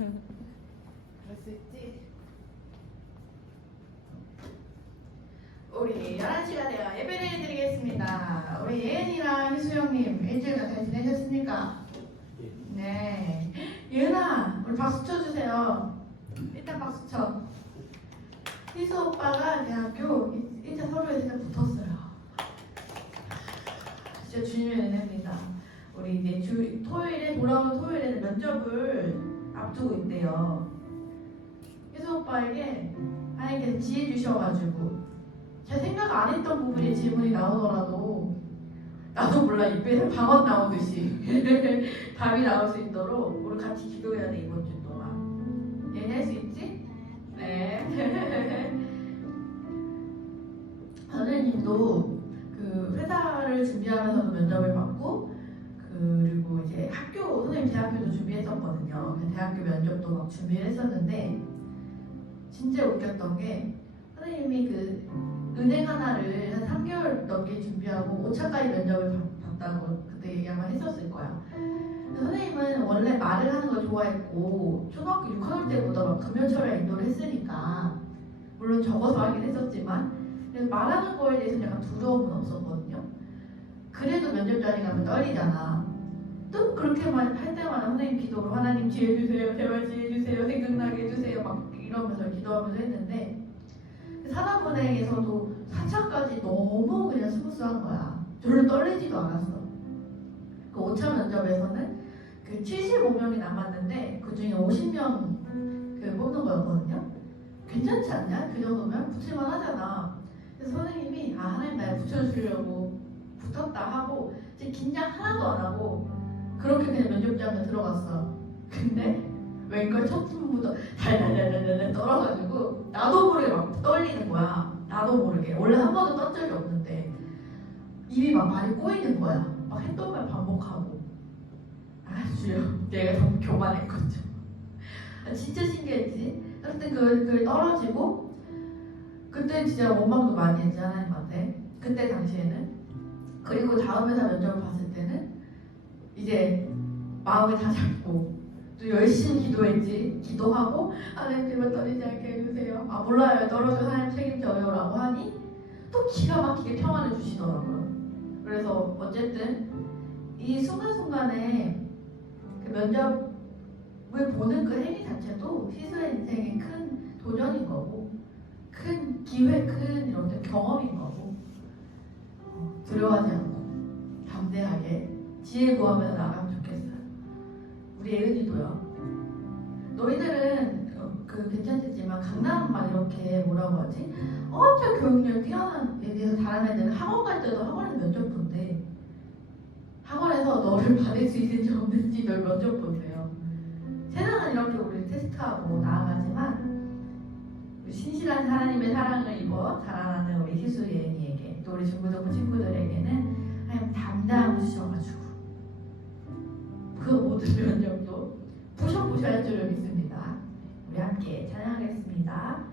그럴 수 있지. 우리 11시가 되어 예배를 드리겠습니다. 우리 예은이랑 희수형님 일주일간 잘 지내셨습니까? 네. 예은아, 우리 박수 쳐주세요. 일단 박수 쳐. 희수 오빠가 대학교 1차 서류에 진짜 붙었어요. 진짜 주님의 은혜입니다. 우리 이제 토요일에 돌아오는 토요일에는 면접을 앞두고 있대요. 희수 오빠에게 하나님께서 지혜 주셔가지고 제가 생각 안 했던 부분에 질문이 나오더라도 나도 몰라 입에서 방언 나오듯이 답이 나올 수 있도록 우리 같이 기도해야 돼. 이번 주 동안 얘기할 수 있지? 네. 선생님도 그 회사를 준비하면서도 면접을 받고 그리고 이제 학교 선생님 대학교도 준비했었거든요. 대학교 면접도 막 준비를 했었는데 진짜 웃겼던 게 선생님이 그 은행 하나를 한 3개월 넘게 준비하고 5차까지 면접을 봤다고 그때 얘기 아마 했었을 거야. 선생님은 원래 말을 하는 걸 좋아했고 초등학교 6학년 때부터 막 금연철야 인도를 했으니까 물론 적어서 하긴 했었지만 말하는 거에 대해서는 약간 두려움은 없었거든요. 그래도 면접 자리 가면 떨리잖아. 또 그렇게만 할 때마다 선생님 기도로 하나님 지혜 주세요, 제발 지혜 주세요, 생각나게 해주세요 막 이러면서 기도하면서 했는데 산업은행에서도 4차까지 너무 그냥 스무스한 거야. 별로 떨리지도 않았어. 그 5차 면접에서는 그 75명이 남았는데 그 중에 50명 그 뽑는 거였거든요. 괜찮지 않냐? 그 정도면 붙을만 하잖아. 그래서 선생님이 하나님 날 붙여주려고 붙었다 하고 이제 긴장 하나도 안 하고 그렇게 그냥 면접장에 들어갔어. 근데 웬걸 첫 질문부터 달달달달달 떨어가지고 나도 모르게 막 떨리는 거야. 나도 모르게. 원래 한 번도 떤 적이 없는데 입이 막 많이 꼬이는 거야. 막 했던 말 반복하고. 주여, 내가 너무 교만했거든. 진짜 신기했지. 그때 그 떨어지고 그때 진짜 원망도 많이 했지 하나님한테. 그때 당시에는. 그리고 다음 회사 면접을 봤을 때는 이제 마음을 다 잡고 또 열심히 기도했지. 기도하고 하나님 제발 떨리지 않게 해주세요. 몰라요. 떨어져 하나님 책임져요 라고 하니 또 기가 막히게 평안을 주시더라고요. 그래서 어쨌든 이 순간순간에 그 면접을 보는 그 행위 자체도 희수의 인생의 큰 도전인 거고 큰 기회, 큰 이런 경험인 거고 두려워하지 않고 담대하게 지혜 구하면서 나가면 좋겠어요. 우리 예은이도요. 너희들은 그 괜찮겠지만 강남 막 이렇게 뭐라고 하지? 엄청 교육력 뛰어난 에 대해서 잘하는 애들은 학원 갈 때도 학원에서 면접 본대. 학원에서 너를 받을 수 있는지 없는지 널 면접 본대요. 세상은 이렇게 우리를 테스트하고 나아가지만 신실한 하나님의 사랑을 입어 자라나는 우리 희수 예은이에게 또 우리 중고등부 친구들에게는 하나님 담대함을 주셔가지고 그 모든 면접도 부셔부셔할 줄을 믿습니다. 우리 함께 찬양하겠습니다.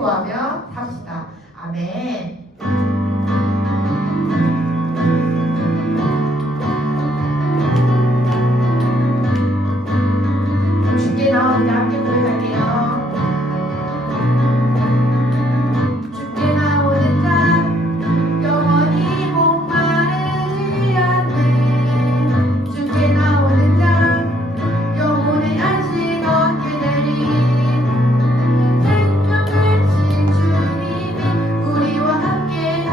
구하며 삽시다. 아멘. 주께 나오는 자 함께 고백할게요. 주께 나오는 자 영원히 목마르지 않네. 주께 나오는 자 영혼의 안식 얻게 되리. 생명을 신 주님이 우리와 함께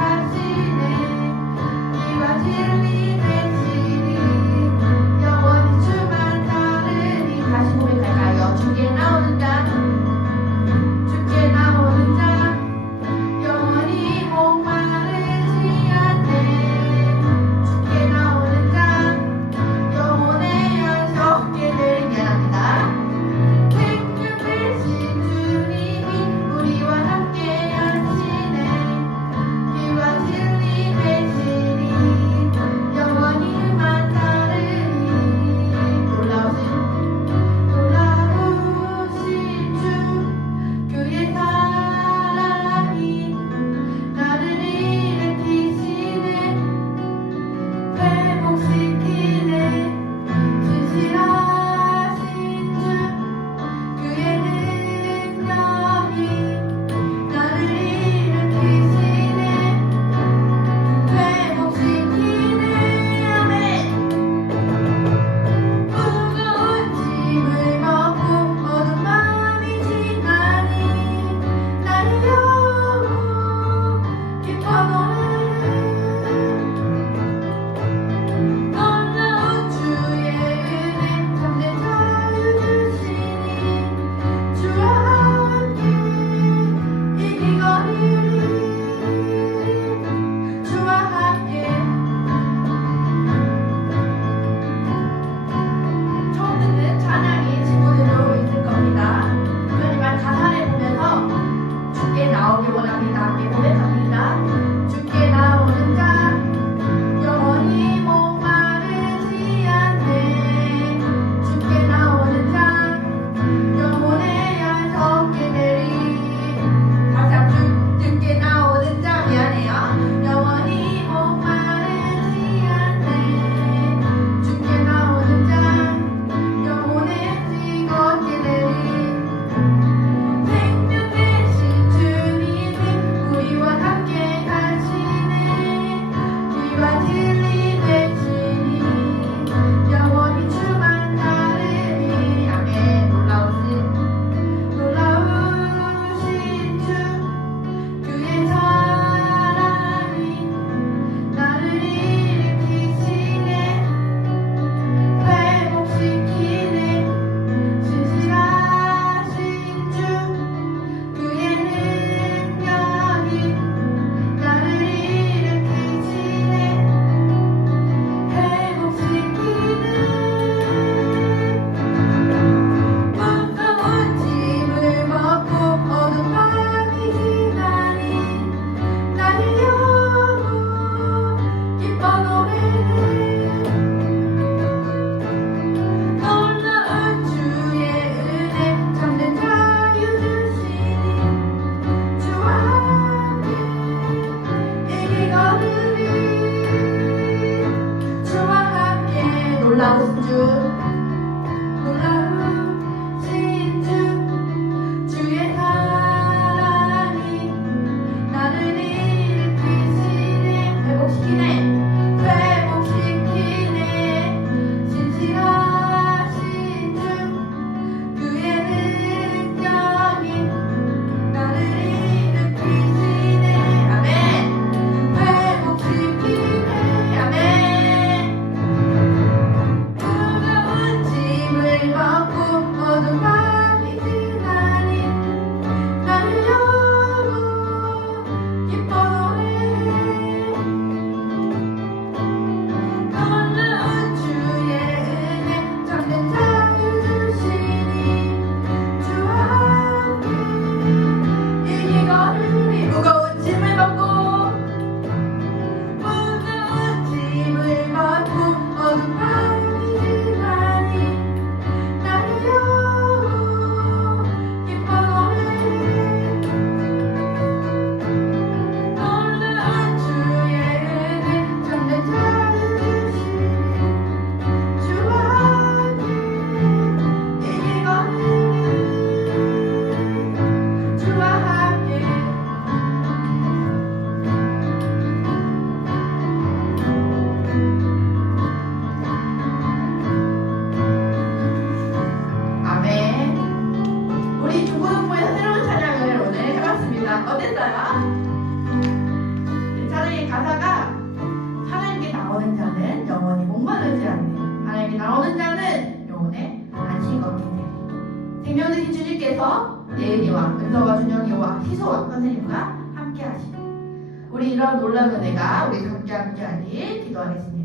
주님께서 예은이와 은서와 준영이와 희소와 선생님과 함께 하시고 우리 이런 놀라운 은혜가 우리 함께 하길 기도하겠습니다.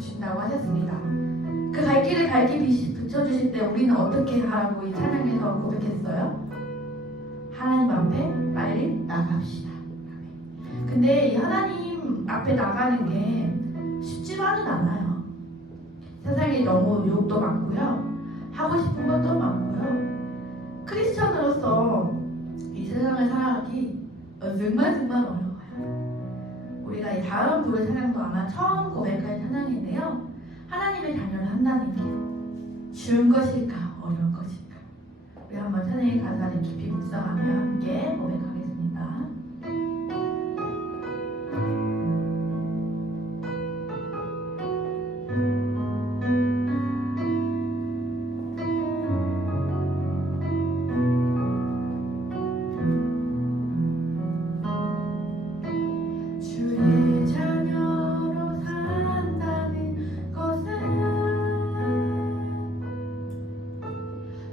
주신다고 하셨습니다. 그 갈 길을 밝게 비춰주실 때 우리는 어떻게 하라고 이 찬양에서 고백했어요? 하나님 앞에 빨리 나갑시다. 근데 이 하나님 앞에 나가는 게 쉽지만은 않아요. 세상에 너무 유혹도 많고요. 하고 싶은 것도 많고요. 크리스천으로서 이 세상을 살아가기 정말 어려워요. 우리가 이 다음 부를 찬양도 아마 처음 고백할 찬양인데요. 하나님의 자녀를 한다는 게 쉬운 것일까 어려운 것일까? 우리 한번 찬양의 가사를 깊이 묵상하며 함께 고백하겠습니다.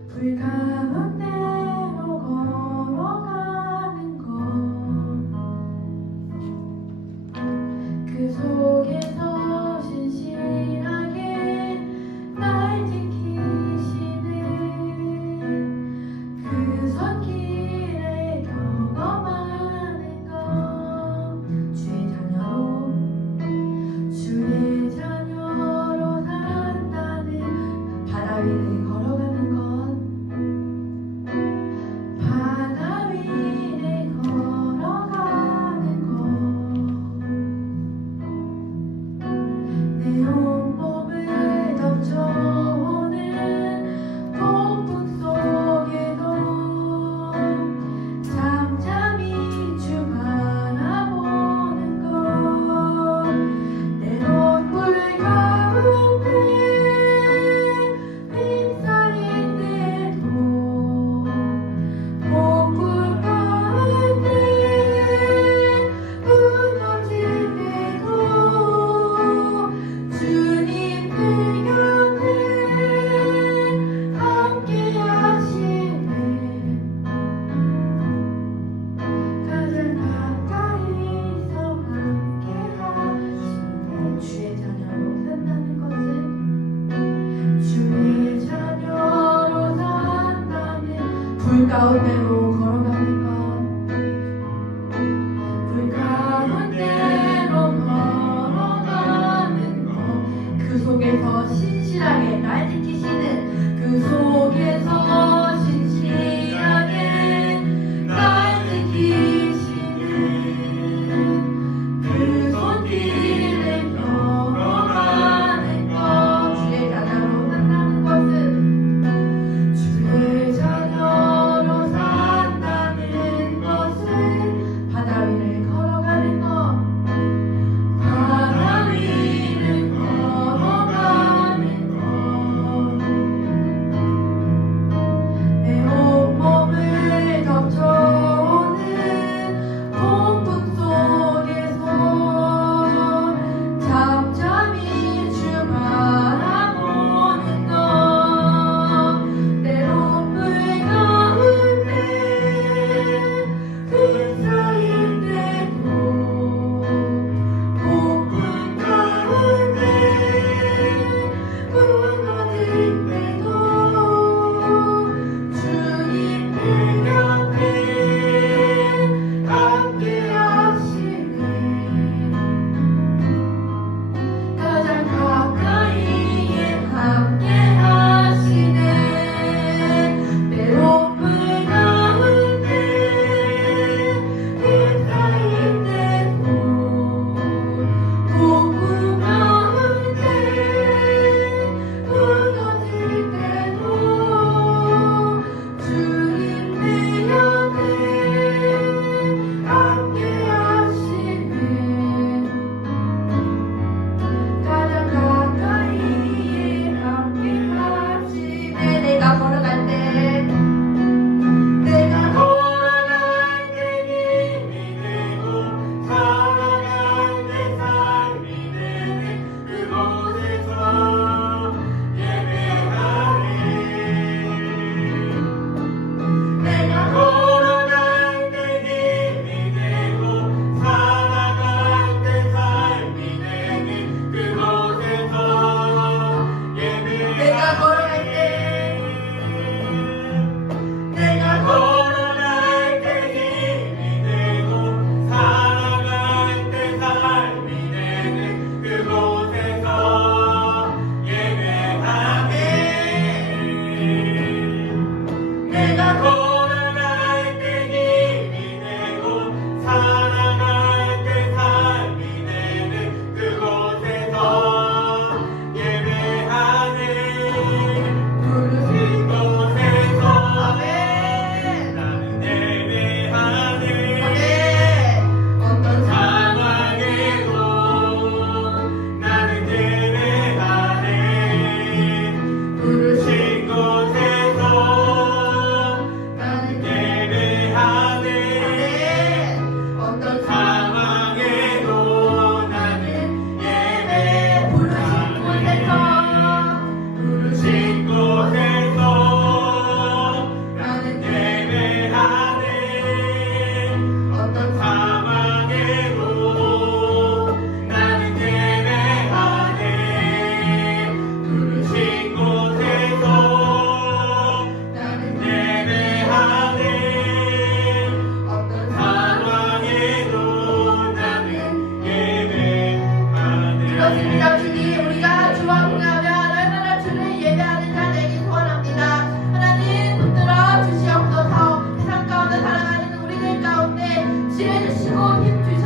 불 가운데로 걸어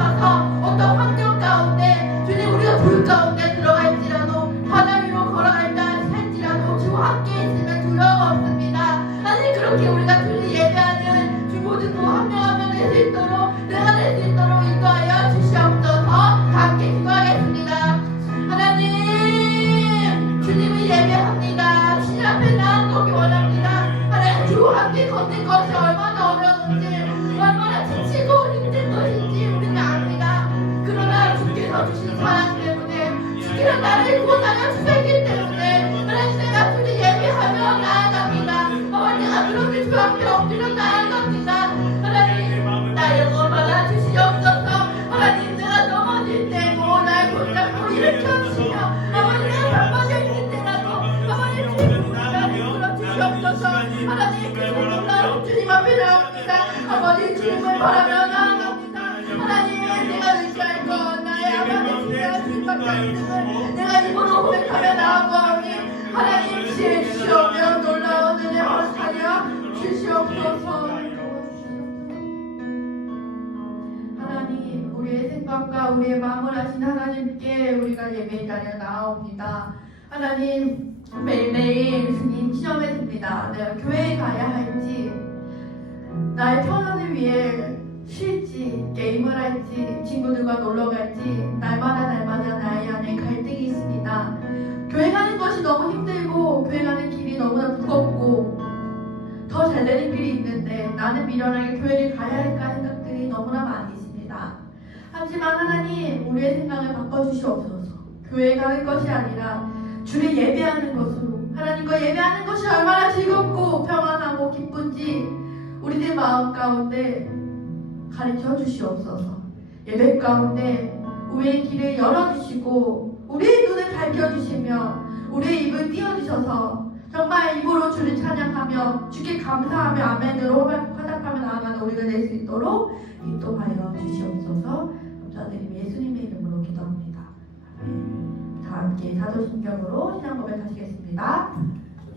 주셔서 어떤 환경 가운데 주님 우리가 불 가운데 들어갈지라도 바다 위로 걸어갈다 할지라도 주와 함께 있으면 두려움 없습니다. 하나님 그렇게 우리가 주님 예배하는 주 모든 한 명 한 명 될 수 있도록 내가 될 수 있도록 인도하여 주시옵소서. 함께 기도하겠습니다. 하나님 주님을 예배합니다. 주님 앞에 나아가기 원합니다. 하나님 주와 함께 걷는 것이 얼마나 어려운지 얼마나 지치고 힘든 것인지 우리는 압니다. 그러나 주께서 주신 사랑 때문에 주께서 나를 구원하여 주셨기 때문에 하나님 내가 주님 예배하며 나아갑니다. 내가 그렇게 주 앞에 엎드려 나아갑니다. 하나님 나를 원하여 주시옵소서. 하나님 내가 넘어질 때고 나의 골짜기로 일으켜 주시며 아버지 내가 넘어질 때라도 아버지 주님을 나를 불러 주시옵소서. 하나님 그 놀라운 주님 앞에 나옵니다. 아버지 주님을 바라며 나아갑니다. 하나님 내가 의지할 것 나의 아버지 주님밖에 없음을 내가 입으로 고백하며 나아가오니 하나님 지혜 주시오며 놀라운 은혜 허락하여 주시옵소서. 하나님 우리의 생각과 우리의 마음을 아신 하나님께 우리가 예배의 자리에 나옵니다. 하나님 매일매일 주님 시험에 듭니다. 내가 교회에 가야 할지 나의 편안을 위해 쉴지 게임을 할지 친구들과 놀러 갈지 날마다 나의 안에 갈등이 있습니다. 교회 가는 것이 너무 힘들고 교회 가는 길이 너무나 무겁고 더 잘 되는 길이 있는데 나는 미련하게 교회를 가야 할까 생각들이 너무나 많이 있습니다. 하지만 하나님 우리의 생각을 바꿔주시옵소서. 교회 가는 것이 아니라 주를 예배하는 것으로 하나님과 예배하는 것이 얼마나 즐겁고 평안하고 기쁜지 우리들 마음 가운데 가르쳐 주시옵소서. 예배 가운데 우리의 길을 열어주시고 우리의 눈을 밝혀주시며 우리의 입을 띄워주셔서 정말 입으로 주를 찬양하며 주께 감사하며 아멘으로 화답하며 나아가는 우리가 될 수 있도록 인도하여 주시옵소서. 감사드리며 예수님의 이름으로 기도합니다. 아멘. 다 함께 사도신경으로 신앙 고백하시겠습니다.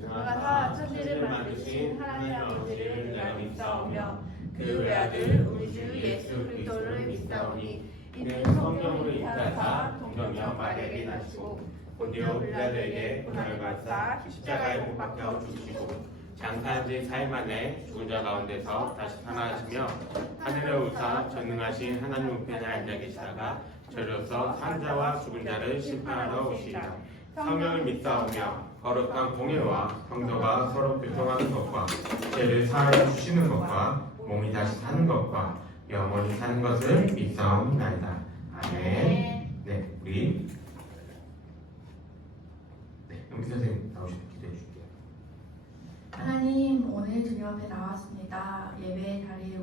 전능하사 천지를 만드신 하나님 아버지를 내가 믿사오며 그 외아들 우리 주 예수 그리스도를 믿사오니 이는 성령으로 인하사 동정녀 마리아에게 나시고 본디오 빌라도에게 고난을 받사 십자가에 못 박혀 죽으시고 장사한 지 4일 만에 죽은 자 가운데서 다시 살아나시며 하늘에 오사 전능하신 하나님 우편에 앉아 계시다가 저로서 산자와 죽은 자를 심판하러 오시리라. 성령을 믿사오며 거룩한 공예와 성도가 서로 교통하는 것과 죄를 사하여 주시는 것과 몸이 다시 사는 것과 영원히 사는 것을 믿사옵나이다. 아멘. 네, 우리 영기 선생님 나오시면 기도해 주실게요. 하나님 오늘 주님 앞에 나왔습니다. 예배의 자리에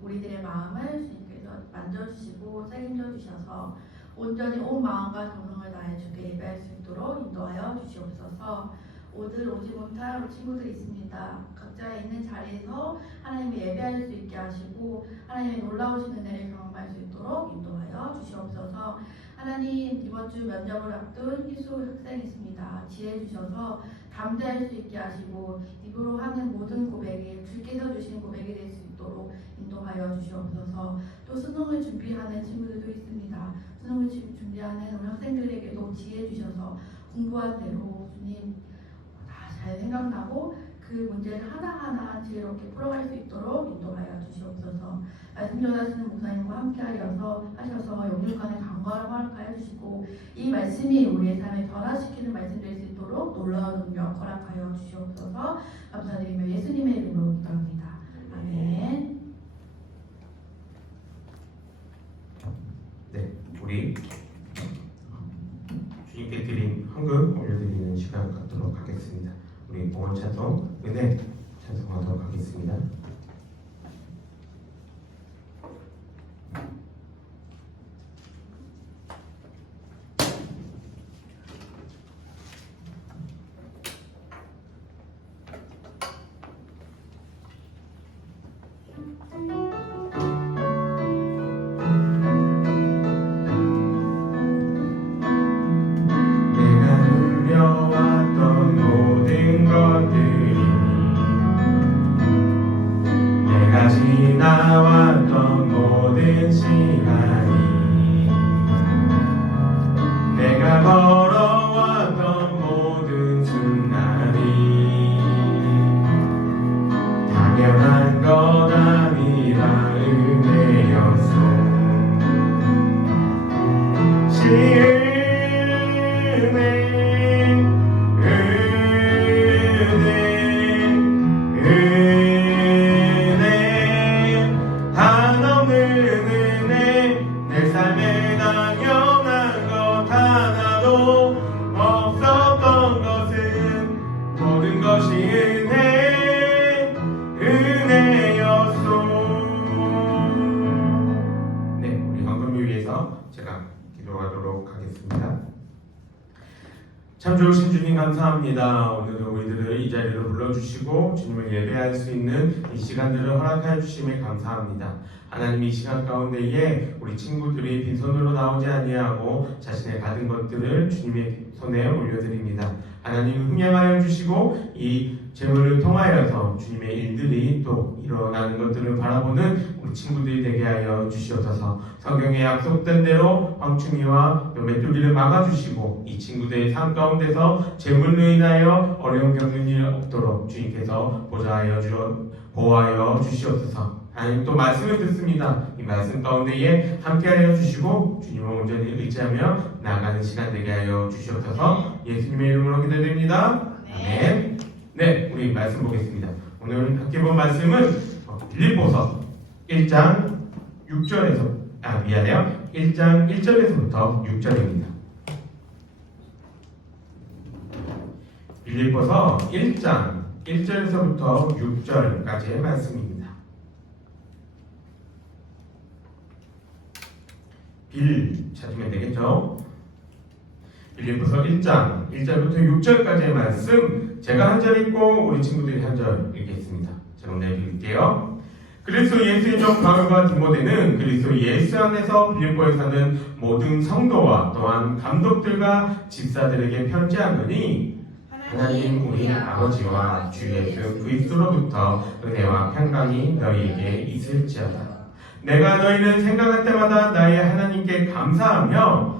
우리들의 마음을 주님께서 만져주시고 책임져 주셔서 온전히 온 마음과 정성을 다해 주께 예배할 수 있도록 인도하여 주시옵소서. 오늘 오지 못할 우리 친구들이 있습니다. 각자 있는 자리에서 하나님을 예배할 수 있게 하시고 하나님의 놀라우신 은혜를 경험할 수 있도록 인도하여 주시옵소서. 하나님 이번 주 면접을 앞둔 희수 학생이 있습니다. 지혜 주셔서 담대할 수 있게 하시고 입으로 하는 모든 고백이 주께서 주신 고백이 될 수 있도록 인도하여 주시옵소서. 또 수능을 준비하는 친구들도 있습니다. 수능을 준비하는 우리 학생들에게도 지혜 주셔서 공부한 대로 주님 다 잘 생각나고 그 문제를 하나하나 지혜롭게 풀어갈 수 있도록 인도하여 주시옵소서. 말씀 전하시는 목사님과 함께 하셔서 영육간의 강건을 허락하여 주시고 이 말씀이 우리의 삶을 변화시키는 말씀 될 수 있도록 놀라운 능력 허락하여 주시옵소서. 감사드리며 예수님의 이름으로 기도합니다. 아멘. 네, 우리 주님께 드린 헌금 올려드리는 시간 갖도록 하겠습니다. 우리 봉헌 찬송 은혜 찬송하도록 하겠습니다. 지나왔던 모든 시간이 참 좋으신 주님 감사합니다. 오늘도 우리들을 이 자리로 불러주시고 주님을 예배할 수 있는 이 시간들을 허락하여 주심에 감사합니다. 하나님 이 시간 가운데에 우리 친구들이 빈손으로 나오지 아니하고 자신의 받은 것들을 주님의 손에 올려드립니다. 하나님 흥양하여 주시고 이 재물을 통하여서 주님의 일들이 또 일어나는 것들을 바라보는 우리 친구들이 되게 하여 주시옵소서. 성경에 약속된 대로 황충이와 또 메뚜기를 막아주시고 이 친구들의 삶 가운데서 재물로 인하여 어려움 겪는 일 없도록 주님께서 보호하여 주시옵소서. 하나님 또 말씀을 듣습니다. 이 말씀 가운데에 함께하여 주시고 주님을 온전히 의지하며 나아가는 시간 되게 하여 주시옵소서. 예수님의 이름으로 기도드립니다. 아멘. 네, 우리 말씀 보겠습니다. 오늘 함께 본 말씀은 빌립보서 1장 1장 1절에서부터 6절입니다. 빌립보서 1장 1절에서부터 6절까지의 말씀입니다. 빌 찾으면 되겠죠? 빌립보서 1장 1절부터 6절까지의 말씀 제가 한 절 읽고 우리 친구들이 한 절 읽겠습니다. 제가 내드릴게요. 그리스도 예수의 종 바울과 디모데는 그리스도 예수 안에서 빌립보에 사는 모든 성도와 또한 감독들과 집사들에게 편지하노니 하나님 우리 아버지와 주 예수 그리스도로부터 은혜와 평강이 너희에게 있을지어다. 내가 너희를 생각할 때마다 나의 하나님께 감사하며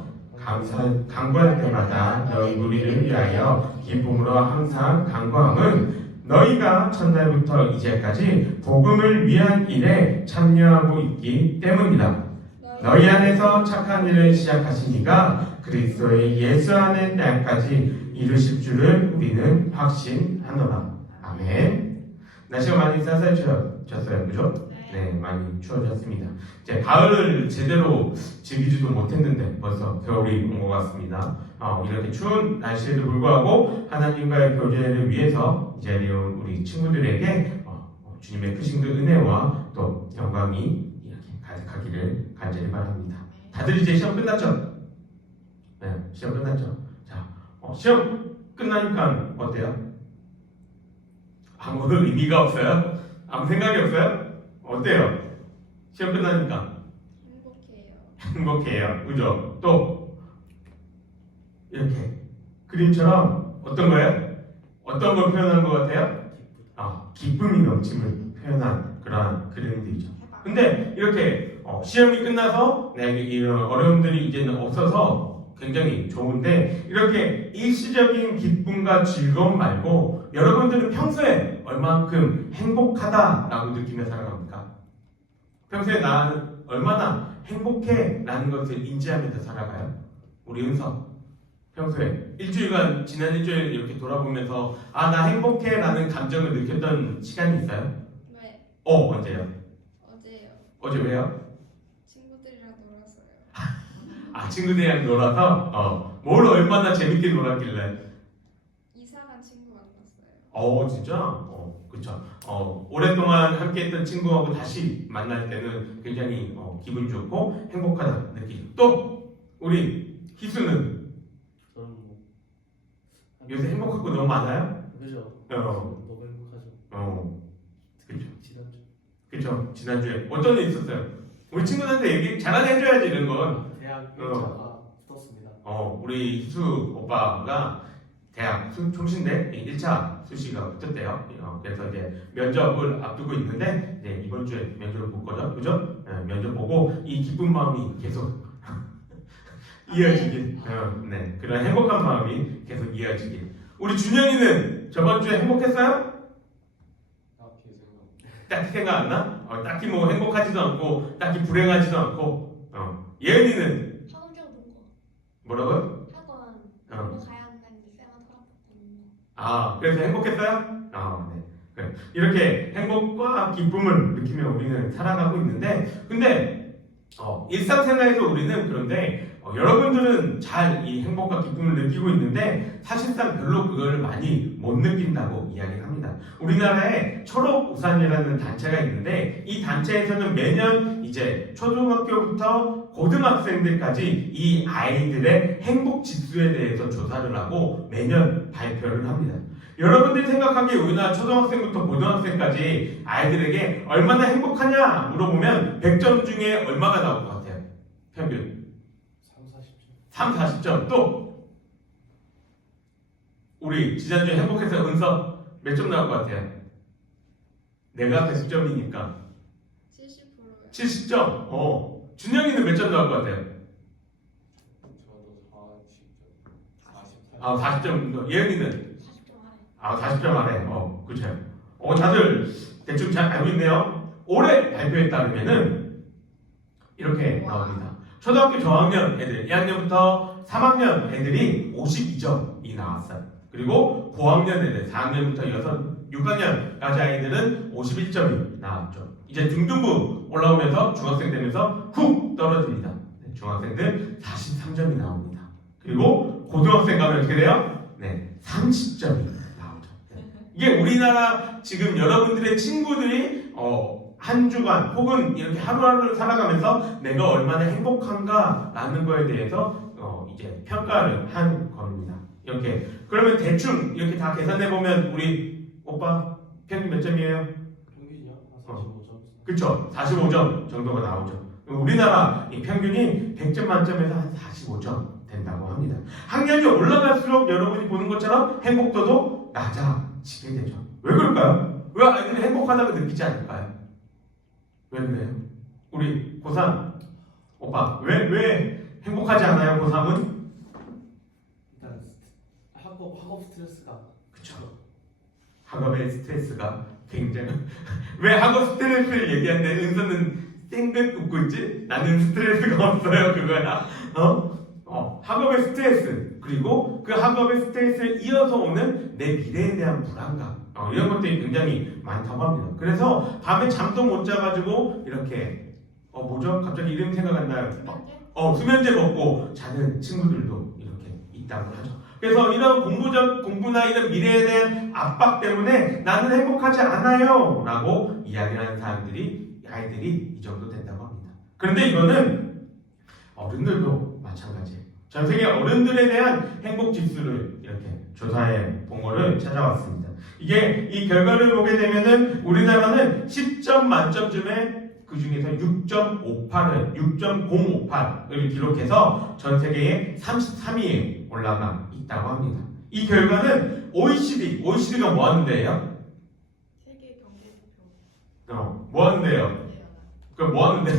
간구할 때마다 너희 무리를 위하여 기쁨으로 항상 간구함은 너희가 첫날부터 이제까지 복음을 위한 일에 참여하고 있기 때문이다. 너희 안에서 착한 일을 시작하신 이가 그리스도의 예수 안의 날까지 이루실 줄을 우리는 확신하노라. 아멘. 날씨가 많이 쌀쌀해졌어요, 그죠? 네, 많이 추워졌습니다. 이제 가을을 제대로 즐기지도 못했는데 벌써 겨울이 온 것 같습니다. 이렇게 추운 날씨에도 불구하고 하나님과의 교제를 위해서 이 자리에 온 우리 친구들에게 주님의 크신 그 은혜와 또 영광이 이렇게 가득하기를 간절히 바랍니다. 다들 이제 시험 끝났죠? 네, 시험 끝났죠? 자, 시험 끝나니까 어때요? 아무 의미가 없어요? 아무 생각이 없어요? 어때요? 시험 끝나니까 행복해요. 그죠? 또 이렇게 그림처럼 어떤 거예요? 어떤 걸 표현한 것 같아요? 기쁨이 넘침을 표현한 그러한 그림들이죠. 근데 이렇게 시험이 끝나서 이런 어려움들이 이제는 없어서 굉장히 좋은데 이렇게 일시적인 기쁨과 즐거움 말고 여러분들은 평소에 얼만큼 행복하다라고 느끼며 살아갑니까? 평소에 나는 얼마나 행복해 라는 것을 인지하면서 살아가요? 우리 은서 평소에 일주일간 지난 일주일 이렇게 돌아보면서 나 행복해 라는 감정을 느꼈던 시간이 있어요? 네. 언제요? 어제요. 어제 왜요? 친구들이랑 놀았어요. 친구들이랑 놀아서 뭘 얼마나 재밌게 놀았길래? 이사간 친구 만났어요. 진짜? 그쵸. 오랫동안 함께했던 친구하고 다시 만날 때는 굉장히 기분 좋고 행복하다 느끼죠. 또 우리 희수는 저는 요새 행복한 거 너무 많아요? 그죠. 어. 너무 행복하죠. 그쵸. 지난주. 그쵸. 지난주에 어떤 일 있었어요? 우리 친구들한테 얘기 잘해줘야지 이런 건. 대학 1차가 붙었습니다. 우리 희수 오빠가 대학 총신대 1차 수시가 붙었대요. 그래서 이제 면접을 앞두고 있는데 이번 주에 면접을 볼 거죠, 그죠? 면접 보고 이 기쁜 마음이 계속 이어지길, 그런 행복한 마음이 계속 이어지길. 우리 준영이는 저번 주에 행복했어요? 딱히 생각 안 나? 딱히 뭐 행복하지도 않고, 딱히 불행하지도 않고. 예은이는 학원 좀 본 거. 뭐라고요? 학원 가야 한다는데 쌤한테 허락받거든요. 그래서 행복했어요? 네. 그래. 이렇게 행복과 기쁨을 느끼며 우리는 살아가고 있는데, 근데 일상생활에서 우리는 그런데 여러분들은 잘 이 행복과 기쁨을 느끼고 있는데 사실상 별로 그걸 많이 못 느낀다고 이야기를 합니다. 우리나라에 초록우산이라는 단체가 있는데 이 단체에서는 매년 이제 초등학교부터 고등학생들까지 이 아이들의 행복 지수에 대해서 조사를 하고 매년 발표를 합니다. 여러분들이 생각하기에 우리나라 초등학생부터 고등학생까지 아이들에게 얼마나 행복하냐 물어보면 100점 중에 얼마가 나올 것 같아요? 평균 3, 40점. 3, 40점. 또 우리 지난주에 행복해서 은서 몇 점 나올 것 같아요? 내가 100점이니까 70%요. 70점. 준영이는 몇 점 나올 것 같아요? 저도 40점. 아 40점. 예은이는 40점 아래. 아 40점 아래. 그렇죠. 다들 대충 잘 알고 있네요. 올해 발표에 따르면은 이렇게 나옵니다. 초등학교 저학년 애들 1학년부터 3학년 애들이 52점이 나왔어요. 그리고 고학년 애들 4학년부터 6학년까지 아이들은 51점이 나왔죠. 이제 중등부 올라오면서 중학생 되면서 훅 떨어집니다. 중학생들 43점이 나옵니다. 그리고 고등학생 가면 어떻게 돼요? 네, 30점이 나오죠. 이게 우리나라 지금 여러분들의 친구들이 한 주간 혹은 이렇게 하루하루를 살아가면서 내가 얼마나 행복한가라는 거에 대해서 이제 평가를 한 겁니다. 이렇게 그러면 대충 이렇게 다 계산해 보면 우리 오빠 평균 몇 점이에요? 평균이요? 한 45점. 그쵸? 45점 정도가 나오죠. 우리나라 이 평균이 100점 만점에서 한 45점 된다고 합니다. 학년이 올라갈수록 여러분이 보는 것처럼 행복도도 낮아지게 되죠. 왜 그럴까요? 왜 아이들이 행복하다고 느끼지 않을까요? 왜 그래요? 우리 고3 오빠 왜 행복하지 않아요? 고3은? 일단 학업 스트레스가 그쵸. 학업의 스트레스가 굉장히 왜 학업 스트레스를 얘기하는데 은서는 땡긋 웃고 있지? 나는 스트레스가 없어요 그거야. 학업의 스트레스 그리고 그 학업의 스트레스를 이어서 오는 내 미래에 대한 불안감 이런 것들이 굉장히 많다고 합니다. 그래서 밤에 잠도 못 자가지고 이렇게 뭐죠? 갑자기 이름 생각 안 나요. 수면제 먹고 자는 친구들도 이렇게 있다고 하죠. 그래서 이런 공부나 이런 미래에 대한 압박 때문에 나는 행복하지 않아요 라고 이야기하는 아이들이 이 정도 된다고 합니다. 그런데 이거는 어른들도 마찬가지예요. 전 세계 어른들에 대한 행복 지수를 이렇게 조사해 본 거를 찾아왔습니다. 이게 이 결과를 보게 되면은 우리나라는 10점 만점쯤에 그 중에서 6.08을 기록해서 전 세계의 33위에 올라가 있다고 합니다. 이 결과는 OECD가 뭐 하는 데예요? 세계 경제 지표. 뭐 하는 데예요? 그럼 뭐 하는데?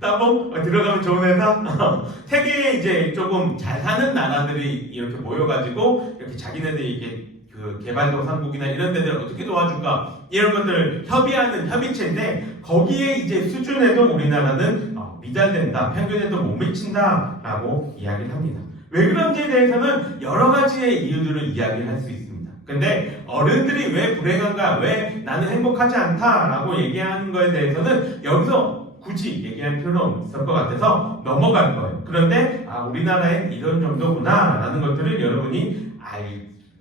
따봉? 들어가면 좋은 회사? 세계에 이제 조금 잘 사는 나라들이 이렇게 모여가지고 이렇게 자기네들이 이게 그 개발도상국이나 이런 데들 어떻게 도와줄까 이런 것들을 협의하는 협의체인데 거기에 이제 수준에도 우리나라는 미달된다, 평균에도 못 미친다라고 이야기를 합니다. 왜 그런지에 대해서는 여러 가지의 이유들을 이야기를 할 수 있습니다. 근데 어른들이 왜 불행한가, 왜 나는 행복하지 않다라고 얘기하는 거에 대해서는 여기서 굳이 얘기할 필요는 없을 것 같아서 넘어갈 거예요. 그런데 우리나라엔 이런 정도구나 라는 것들을 여러분이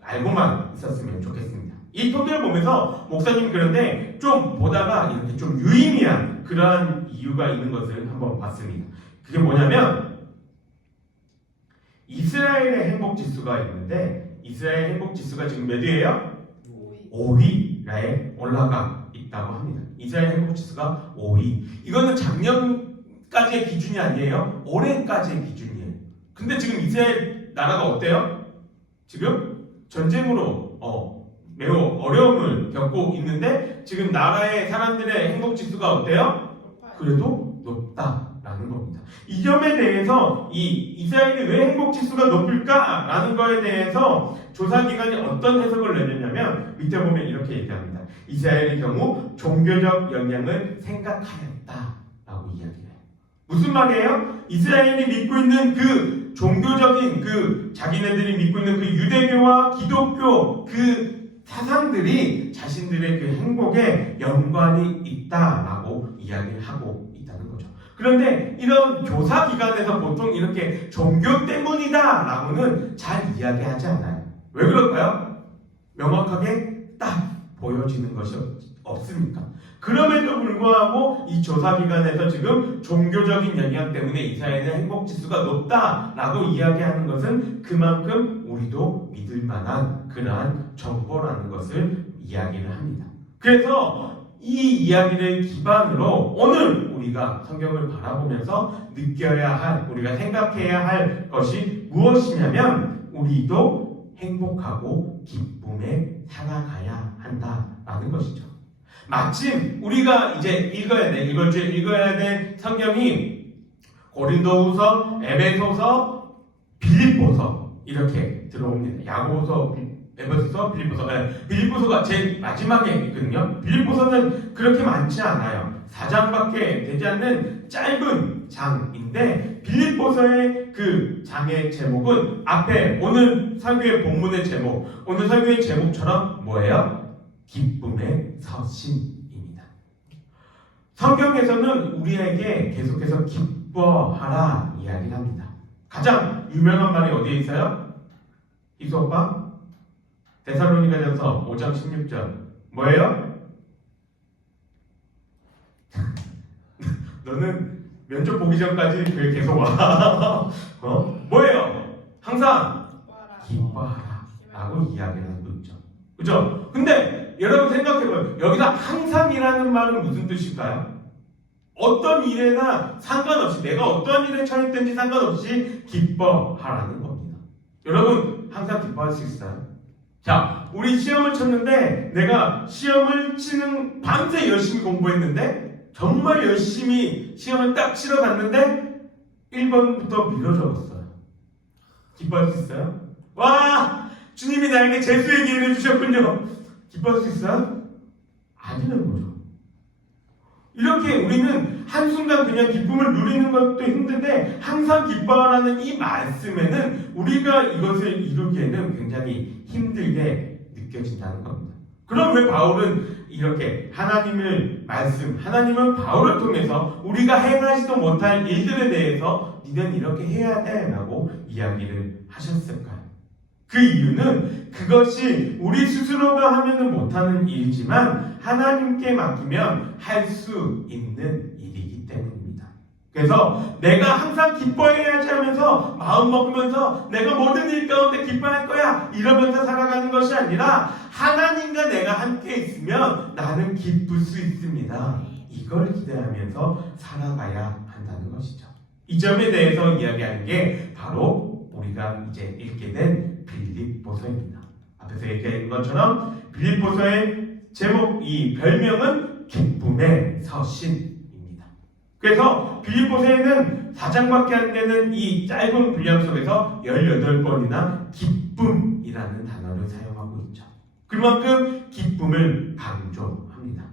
알고만 있었으면 좋겠습니다. 이 통계를 보면서 목사님 그런데 좀 보다가 이렇게 좀 유의미한 그러한 이유가 있는 것을 한번 봤습니다. 그게 뭐냐면 이스라엘의 행복지수가 있는데 이스라엘 행복지수가 지금 몇 위예요? 5위에 올라가 있다고 합니다. 이스라엘 행복지수가 5위. 이거는 작년까지의 기준이 아니에요. 올해까지의 기준이에요. 근데 지금 이스라엘 나라가 어때요? 지금 전쟁으로 매우 어려움을 겪고 있는데 지금 나라의 사람들의 행복지수가 어때요? 그래도 높다라는 겁니다. 이 점에 대해서 이 이스라엘이 왜 행복지수가 높을까라는 거에 대해서 조사기관이 어떤 해석을 내렸냐면 밑에 보면 이렇게 얘기합니다. 이스라엘의 경우 종교적 영향을 생각하였다라고 이야기해요. 무슨 말이에요? 이스라엘이 믿고 있는 그 종교적인 그 자기네들이 믿고 있는 그 유대교와 기독교 그 사상들이 자신들의 그 행복에 연관이 있다라고 이야기를 하고 있다는 거죠. 그런데 이런 교사 기관에서 보통 이렇게 종교 때문이다라고는 잘 이야기하지 않아요. 왜 그럴까요? 명확하게 딱 보여지는 것이 없으니까. 그럼에도 불구하고 이 조사기관에서 지금 종교적인 영향 때문에 이 사회의 행복지수가 높다라고 이야기하는 것은 그만큼 우리도 믿을 만한 그러한 정보라는 것을 이야기를 합니다. 그래서 이 이야기를 기반으로 오늘 우리가 성경을 바라보면서 느껴야 할, 우리가 생각해야 할 것이 무엇이냐면 우리도 행복하고 기쁨에 살아가야 한다라는 것이죠. 마침 우리가 이제 이번 주에 읽어야 될 성경이 고린도후서, 에베소서, 빌립보서 이렇게 들어옵니다. 야고보서, 에베소서, 빌립보서. 빌립보서가 제일 마지막에 있거든요. 빌립보서는 그렇게 많지 않아요. 4장밖에 되지 않는 짧은 장인데 빌립보서의 그 장의 제목은 앞에 오늘 설교의 본문의 제목, 오늘 설교의 제목처럼 뭐예요? 기쁨의 서신입니다. 성경에서는 우리에게 계속해서 기뻐하라 이야기를 합니다. 가장 유명한 말이 어디에 있어요? 이수 오빠? 데살로니가전서 5장 16절 뭐예요? 너는 면접 보기 전까지 그게 계속 와. 뭐예요? 항상 기뻐하라 라고 이야기를 하고 있죠. 그죠? 근데 여러분 생각해봐요. 여기서 항상이라는 말은 무슨 뜻일까요? 어떤 일에나 상관없이, 내가 어떤 일에 처했든지 상관없이 기뻐하라는 겁니다. 여러분 항상 기뻐할 수 있어요? 자, 우리 시험을 쳤는데 내가 시험을 치는 밤새 열심히 공부했는데 정말 열심히 시험을 딱 치러 갔는데 1번부터 밀어 적었어요. 기뻐할 수 있어요? 와! 주님이 나에게 재수의 기회를 주셨군요. 기뻐할 수 있어요? 아니라는 거죠. 이렇게 우리는 한순간 그냥 기쁨을 누리는 것도 힘든데 항상 기뻐하라는 이 말씀에는 우리가 이것을 이루기에는 굉장히 힘들게 느껴진다는 겁니다. 그럼 왜 바울은 이렇게 하나님은 바울을 통해서 우리가 행하지도 못할 일들에 대해서 니는 이렇게 해야 돼 라고 이야기를 하셨을까요? 그 이유는 그것이 우리 스스로가 하면은 못하는 일이지만 하나님께 맡기면 할 수 있는 일이기 때문입니다. 그래서 내가 항상 기뻐해야지 하면서 마음 먹으면서 내가 모든 일 가운데 기뻐할 거야 이러면서 살아가는 것이 아니라 하나님과 내가 함께 있으면 나는 기쁠 수 있습니다. 이걸 기대하면서 살아가야 한다는 것이죠. 이 점에 대해서 이야기하는 게 바로 우리가 이제 읽게 된 빌립보서입니다. 앞에서 얘기한 것처럼 빌립보서의 제목, 이 별명은 기쁨의 서신입니다. 그래서 빌립보서에는 4장밖에 안 되는 이 짧은 분량 속에서 18번이나 기쁨이라는 단어를 사용하고 있죠. 그만큼 기쁨을 강조합니다.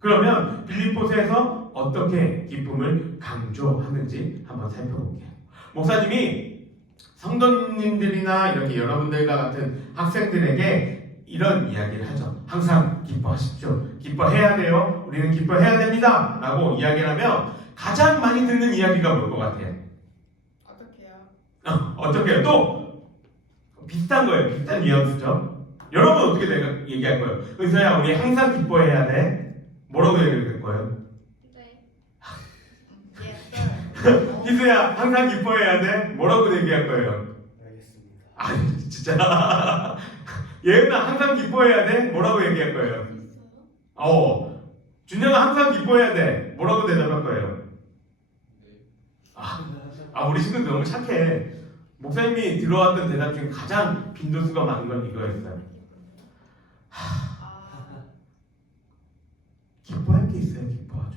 그러면 빌립보서에서 어떻게 기쁨을 강조하는지 한번 살펴볼게요. 목사님이 성도님들이나 이렇게 여러분들과 같은 학생들에게 이런 이야기를 하죠. 항상 기뻐하십시오. 기뻐해야 돼요. 우리는 기뻐해야 됩니다. 라고 이야기를 하면 가장 많이 듣는 이야기가 뭘 것 같아요? 어떡해요? 어떻게 해요? 또 비슷한 거예요. 비슷한 뉘앙스죠. 여러분 어떻게 얘기할 거예요? 은서야 우리 항상 기뻐해야 돼. 뭐라고 얘기할 거예요? 네. 희수야 항상 기뻐해야 돼. 뭐라고 얘기할 거예요? 알겠습니다. 아니 진짜 예은아 항상 기뻐해야 돼. 뭐라고 얘기할 거예요? 준영아 항상 기뻐해야 돼. 뭐라고 대답할 거예요? 우리 친구들 너무 착해. 목사님이 들어왔던 대답 중에 가장 빈도수가 많은 건 이거였어요. 기뻐할 게 있어야 기뻐하죠.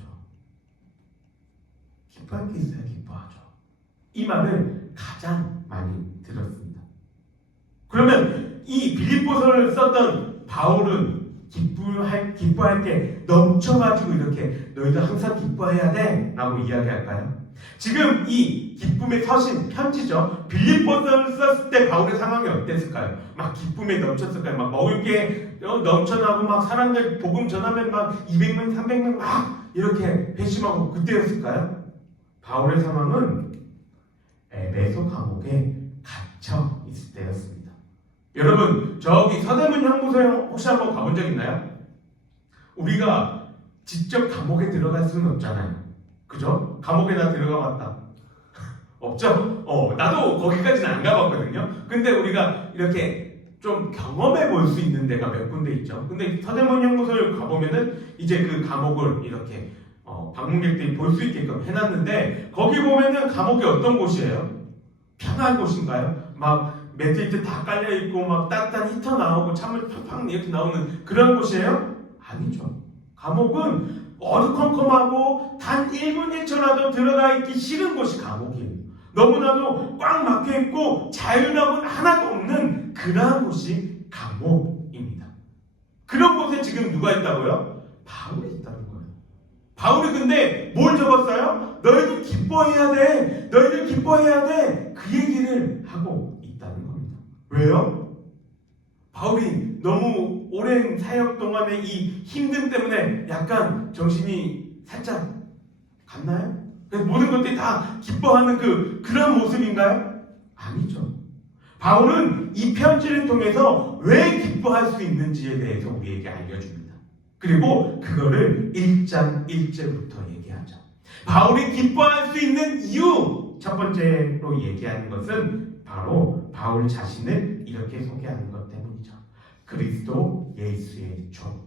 기뻐할 게 있어야 기뻐하죠. 이 말을 가장 많이 들었습니다. 그러면 이 빌립보서를 썼던 바울은 기뻐할 게 넘쳐가지고 이렇게 너희도 항상 기뻐해야 돼 라고 이야기할까요? 지금 이 기쁨의 서신 편지죠. 빌립보서를 썼을 때 바울의 상황이 어땠을까요? 막 기쁨에 넘쳤을까요? 막 먹을 게 넘쳐나고 막 사람들 복음 전하면 막 200명, 300명 막 이렇게 회심하고 그때였을까요? 바울의 상황은 에베소 감옥에 갇혀 있을 때였습니다. 여러분 저기 서대문 형무소에 혹시 한번 가본 적 있나요? 우리가 직접 감옥에 들어갈 수는 없잖아요. 그죠? 감옥에 나 들어가 봤다. 없죠? 나도 거기까지는 안 가봤거든요. 근데 우리가 이렇게 좀 경험해 볼 수 있는 데가 몇 군데 있죠. 근데 서대문 형무소에 가보면은 이제 그 감옥을 이렇게 방문객들이 볼 수 있게끔 해놨는데 거기 보면은 감옥이 어떤 곳이에요? 편한 곳인가요? 막 매트리트 다 깔려있고 막 따뜻한 히터 나오고 찬물 팍팍 이렇게 나오는 그런 곳이에요? 아니죠. 감옥은 어두컴컴하고 단 1분 1초라도 들어가 있기 싫은 곳이 감옥이에요. 너무나도 꽉 막혀있고 자유락은 하나도 없는 그러한 곳이 감옥입니다. 그런 곳에 지금 누가 있다고요? 바울이 있다는 거예요. 바울이 근데 뭘 적었어요? 너희들 기뻐해야 돼. 너희들 기뻐해야 돼. 그 얘기를 하고 있다는 겁니다. 왜요? 바울이 너무 오랜 사역 동안의 이 힘듦 때문에 약간 정신이 살짝 갔나요? 그래서 모든 것들이 다 기뻐하는 그런 모습인가요? 아니죠. 바울은 이 편지를 통해서 왜 기뻐할 수 있는지에 대해서 우리에게 알려줍니다. 그리고 그거를 1장 1절부터 얘기하죠. 바울이 기뻐할 수 있는 이유 첫 번째로 얘기하는 것은 바로 바울 자신을 이렇게 소개하는 것 때문이죠. 그리스도 예수의 종,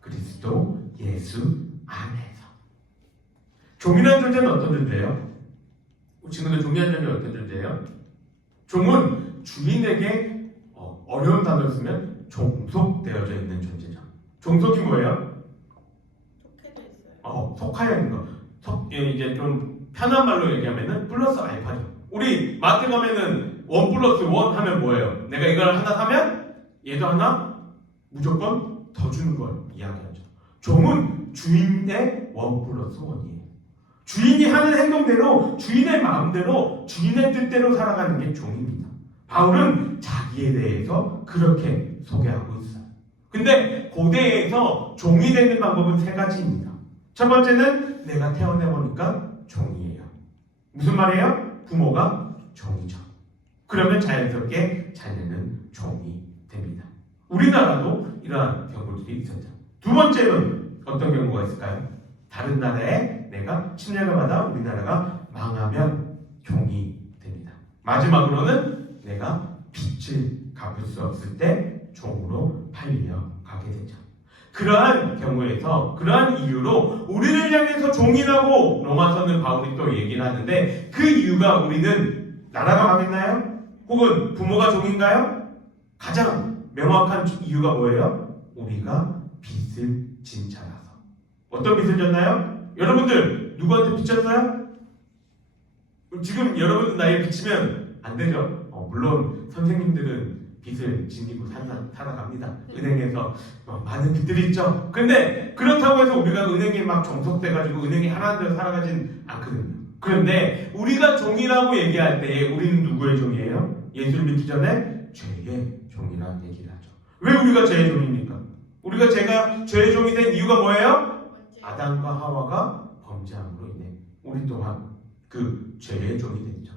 그리스도 예수 안에서. 종이라는 존재는 어떤 존재예요? 친구들 종이라는 존재는 어떤 존재예요? 종은 주인에게 어려운 단어를 쓰면 종속되어져 있는 존재죠. 종속이 뭐예요? 속해져 있어요. 속하여 있는 거. 이제 좀 편한 말로 얘기하면은 플러스 알파죠. 우리 마트 가면은 1 플러스 1 하면 뭐예요? 내가 이걸 하나 사면 얘도 하나 무조건 더 주는 걸 이야기하죠. 종은 주인의 1 플러스 1이에요. 주인이 하는 행동대로, 주인의 마음대로, 주인의 뜻대로 살아가는 게 종입니다. 바울은 자기에 대해서 그렇게 소개하고 있어요. 근데 고대에서 종이 되는 방법은 3가지입니다. 첫 번째는 내가 태어나보니까 종이에요. 무슨 말이에요? 부모가 종이죠. 그러면 자연스럽게 자녀는 종이 됩니다. 우리나라도 이러한 경우들이 있었죠. 두 번째는 어떤 경우가 있을까요? 다른 나라에 내가 침략을 받아 우리나라가 망하면 종이 됩니다. 마지막으로는 내가 빚을 갚을 수 없을 때 종으로 팔려가게 되죠. 그러한 경우에서, 그러한 이유로 우리를 향해서 종이라고 로마서는 바울이 또 얘기를 하는데 그 이유가 우리는 나라가 망했나요? 혹은 부모가 종인가요? 가장 명확한 이유가 뭐예요? 우리가 빚을 진 자라서. 어떤 빚을 졌나요? 여러분들 누구한테 빚졌어요? 지금 여러분들 나이에 빚지면 안 되죠. 물론 선생님들은 빚을 지니고 살아갑니다. 은행에서 많은 빚들이 있죠. 근데 그렇다고 해서 우리가 은행에 막 종속돼가지고 은행이 하나인 대로 살아가진 않거든요. 그런데 우리가 종이라고 얘기할 때 우리는 누구의 종이에요? 예수를 믿기 전에 죄의 종이라는 얘기를 하죠. 왜 우리가 죄의 종입니까? 우리가 죄의 종이 된 이유가 뭐예요? 아담과 하와가 범죄함으로 인해 우리 또한 그 죄의 종이 됐죠.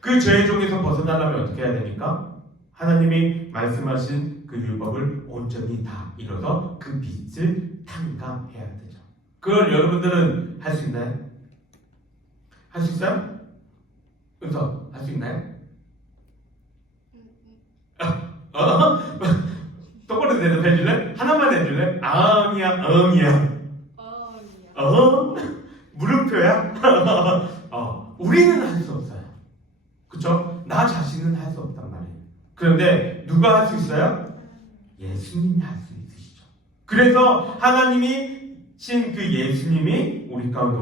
그 죄의 종에서 벗어나려면 어떻게 해야 됩니까? 하나님이 말씀하신 그 율법을 온전히 다 이뤄서 그 빚을 탕감해야 되죠. 그걸 여러분들은 할 수 있나요? 할 수 있어요? 은서, 할 수 있나요? 똑바로 대답해 줄래? 하나만 해줄래? 아응이야, 응이야. 물음표야? 우리는 할 수 없어요. 그쵸? 나 자신은 할 수 없단 말이에요. 그런데 누가 할 수 있어요? 예수님이 할 수 있으시죠. 그래서 하나님이 신 그 예수님이 우리 가운데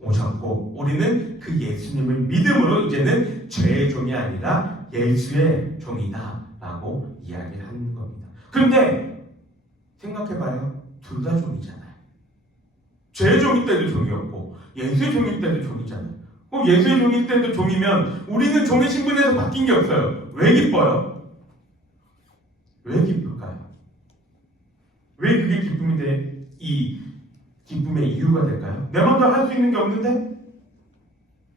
오셨고 우리는 그 예수님을 믿음으로 이제는 죄의 종이 아니라 예수의 종이다 라고 이야기를 하는 겁니다. 그런데 생각해봐요. 둘 다 종이잖아요. 죄의 종일 때도 종이었고 예수의 종일 때도 종이잖아요. 그럼 예수의 종일 때도 종이면 우리는 종의 신분에서 바뀐 게 없어요. 왜 기뻐요? 왜 기쁠까요? 왜 그게 기쁨이 돼? 이 기쁨의 이유가 될까요? 내 맘대로 할 수 있는 게 없는데?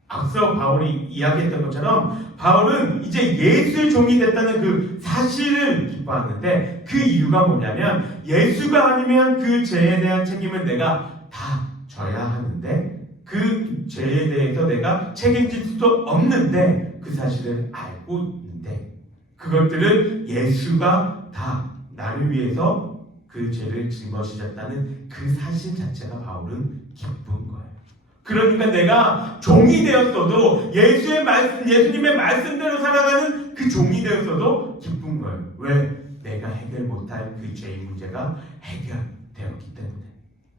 앞서 바울이 이야기했던 것처럼 바울은 이제 예수의 종이 됐다는 그 사실을 기뻐하는데 그 이유가 뭐냐면 예수가 아니면 그 죄에 대한 책임을 내가 다 져야 하는데 그 죄에 대해서 내가 책임질 수도 없는데 그 사실을 알고 있는데 그것들을 예수가 다 나를 위해서 그 죄를 짊어지셨다는 그 사실 자체가 바울은 기쁜 거예요. 그러니까 내가 종이 되었어도 예수님의 말씀대로 살아가는 그 종이 되었어도 기쁜 거예요. 왜? 내가 해결 못할 그 죄의 문제가 해결되었기 때문에.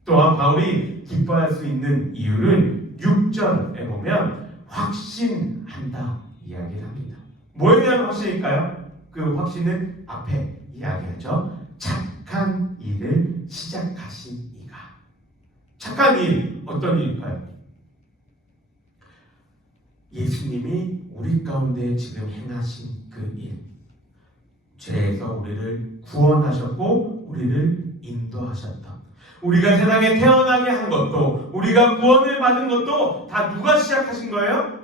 또한 바울이 기뻐할 수 있는 이유를 6절에 보면 확신한다 이야기를 합니다. 뭐에 대한 확신일까요? 그 확신은 앞에 이야기하죠. 착한 일을 시작하신 이가. 착한 일, 어떤 일일까요? 예수님이 우리 가운데 지금 행하신 그 일, 죄에서 우리를 구원하셨고 우리를 인도하셨던, 우리가 세상에 태어나게 한 것도, 우리가 구원을 받은 것도 다 누가 시작하신 거예요?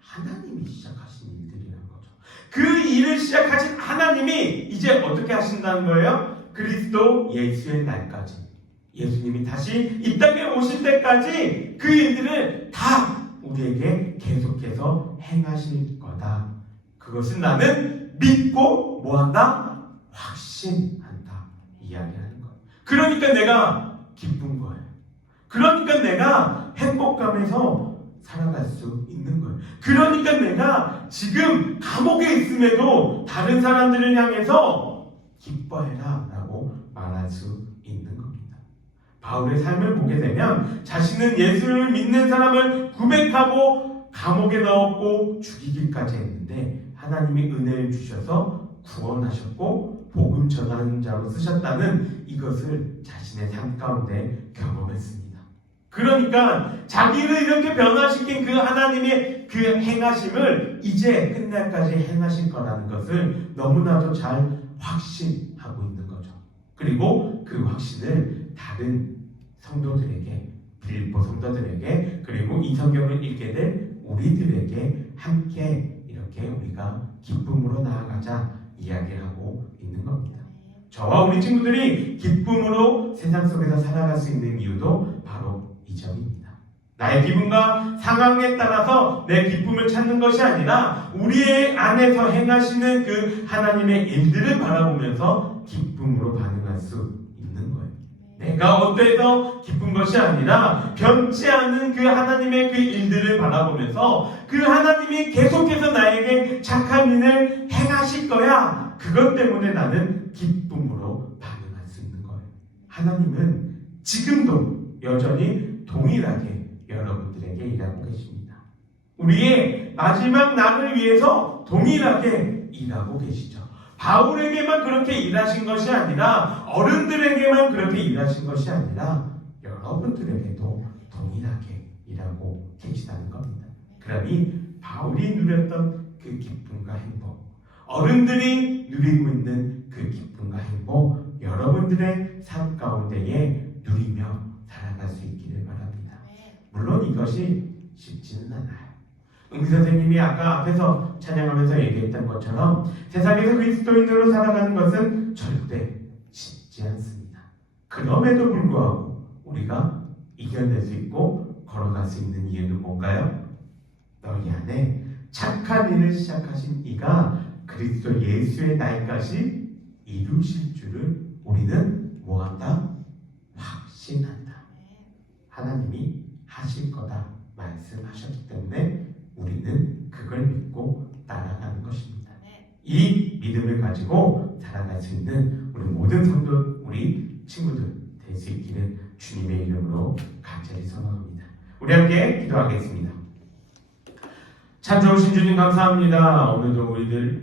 하나님이 시작하신 일들이라는 거죠. 그 일을 시작하신 하나님이 이제 어떻게 하신다는 거예요? 그리스도 예수의 날까지, 예수님이 다시 이 땅에 오실 때까지 그 일들을 다 우리에게 계속해서 행하실 거다. 그것은 나는 믿고 뭐한다? 확신한다 이야기하는 거예요. 그러니까 내가 기쁜 거예요. 그러니까 내가 행복감에서 살아갈 수 있는 거예요. 그러니까 내가 지금 감옥에 있음에도 다른 사람들을 향해서 기뻐해라 라고 말할 수 있는 겁니다. 바울의 삶을 보게 되면 자신은 예수를 믿는 사람을 구백하고 감옥에 넣었고 죽이기까지 했는데 하나님이 은혜를 주셔서 구원하셨고 복음 전하는 자로 쓰셨다는 이것을 자신의 삶 가운데 경험했습니다. 그러니까 자기를 이렇게 변화시킨 그 하나님의 그 행하심을 이제 끝날까지 행하실 거라는 것을 너무나도 잘 확신하고 있는 거죠. 그리고 그 확신을 다른 성도들에게, 빌립보 성도들에게, 그리고 이 성경을 읽게 될 우리들에게 함께 이렇게 우리가 기쁨으로 나아가자 이야기를 하고 있는 겁니다. 저와 우리 친구들이 기쁨으로 세상 속에서 살아갈 수 있는 이유도 바로 이 점입니다. 나의 기분과 상황에 따라서 내 기쁨을 찾는 것이 아니라 우리의 안에서 행하시는 그 하나님의 일들을 바라보면서 기쁨으로 반응할 수 있는 거예요. 내가 어때서 기쁜 것이 아니라 변치 않은 그 하나님의 그 일들을 바라보면서 그 하나님이 계속해서 나에게 착한 일을 행하실 거야. 그것 때문에 나는 기쁨으로 반응할 수 있는 거예요. 하나님은 지금도 여전히 동일하게 여러분들에게 일하고 계십니다. 우리의 마지막 날을 위해서 동일하게 일하고 계시죠. 바울에게만 그렇게 일하신 것이 아니라, 어른들에게만 그렇게 일하신 것이 아니라 여러분들에게도 동일하게 일하고 계시다는 겁니다. 그러니 바울이 누렸던 그 기쁨과 행복, 어른들이 누리고 있는 그 기쁨과 행복, 여러분들의 삶 가운데에 누리며 살아갈 수 있기를 바랍니다. 물론 이것이 쉽지는 않아요. 응기 선생님이 아까 앞에서 찬양하면서 얘기했던 것처럼 세상에서 그리스도인으로 살아가는 것은 절대 쉽지 않습니다. 그럼에도 불구하고 우리가 이겨낼 수 있고 걸어갈 수 있는 이유는 뭔가요? 너희 안에 착한 일을 시작하신 이가 그리스도 예수의 날까지 이루실 줄을 우리는 뭐한다? 확신한다. 하나님이 하실 거다 말씀하셨기 때문에 우리는 그걸 믿고 따라가는 것입니다. 이 믿음을 가지고 살아갈 수 있는 우리 모든 성도, 우리 친구들 될 수 있기를 주님의 이름으로 간절히 소망합니다. 우리 함께 기도하겠습니다. 참 좋으신 주님 감사합니다. 오늘도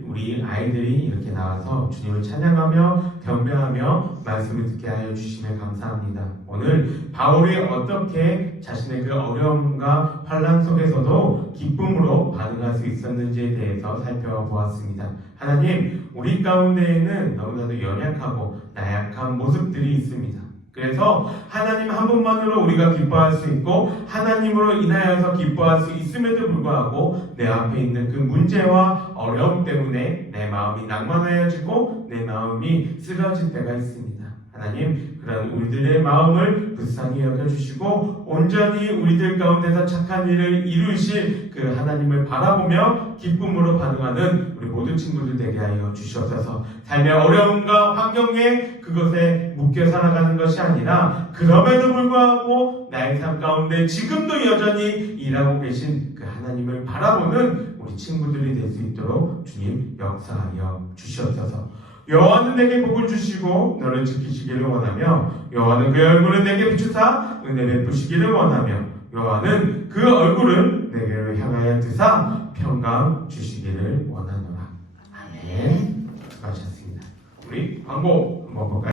우리 아이들이 이렇게 나와서 주님을 찬양하며 경배하며 말씀을 듣게 하여 주시면 감사합니다. 오늘 바울이 어떻게 자신의 그 어려움과 환난 속에서도 기쁨으로 반응할 수 있었는지에 대해서 살펴보았습니다. 하나님, 우리 가운데에는 너무나도 연약하고 나약한 모습들이 있습니다. 그래서 하나님 한 분만으로 우리가 기뻐할 수 있고 하나님으로 인하여서 기뻐할 수 있음에도 불구하고 내 앞에 있는 그 문제와 어려움 때문에 내 마음이 낭만하여지고 내 마음이 쓰러질 때가 있습니다. 하나님 그런 우리들의 마음을 불쌍히 여겨주시고 온전히 우리들 가운데서 착한 일을 이루실 그 하나님을 바라보며 기쁨으로 반응하는 우리 모든 친구들 되게 하여 주시옵소서. 삶의 어려움과 환경에 그것에 묶여 살아가는 것이 아니라 그럼에도 불구하고 나의 삶 가운데 지금도 여전히 일하고 계신 그 하나님을 바라보는 우리 친구들이 될 수 있도록 주님 역사하여 주시옵소서. 여호와는 내게 복을 주시고 너를 지키시기를 원하며 여호와는 그 얼굴을 내게 비추사 은혜 베푸시기를 원하며 여호와는 그 얼굴을 내게로 향하여 드사 평강 주시기를 원하노라. 아멘. 수고하셨습니다. 우리 광고 한번 볼까요?